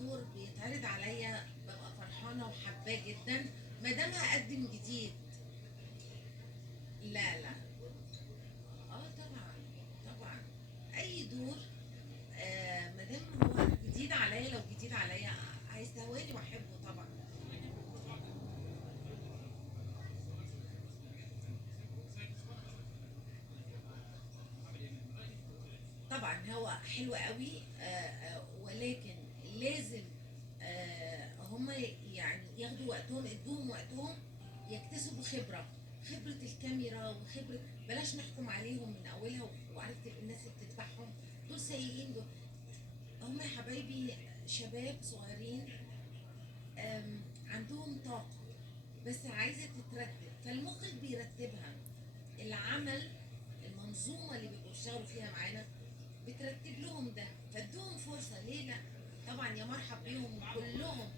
دور بيتعرض عليا ببقى فرحانه وحباه جدا ما دام هقدم جديد. لا لا. اه طبعا. طبعا. اي دور ما دام هو جديد عليا، لو جديد عليا هيستهواني واحبه طبعا. طبعا هو حلو قوي، ولكن لازم هم يعني ياخدوا وقتهم، ادوهم وقتهم يكتسبوا خبرة، خبرة الكاميرا وخبرة. بلاش نحكم عليهم من أولها وعرفت الناس اللي بتتبعهم دول سيئين دول. هم يا حبايبي شباب صغيرين، عندهم طاقة بس عايزة تترتب، فالمخرج بيرتبها. العمل، المنظومة اللي بيبقوا بيشتغلوا فيها معانا بترتب لهم ده، فادوهم فرصة، ليه لا؟ طبعا يا مرحب بيهم كلهم.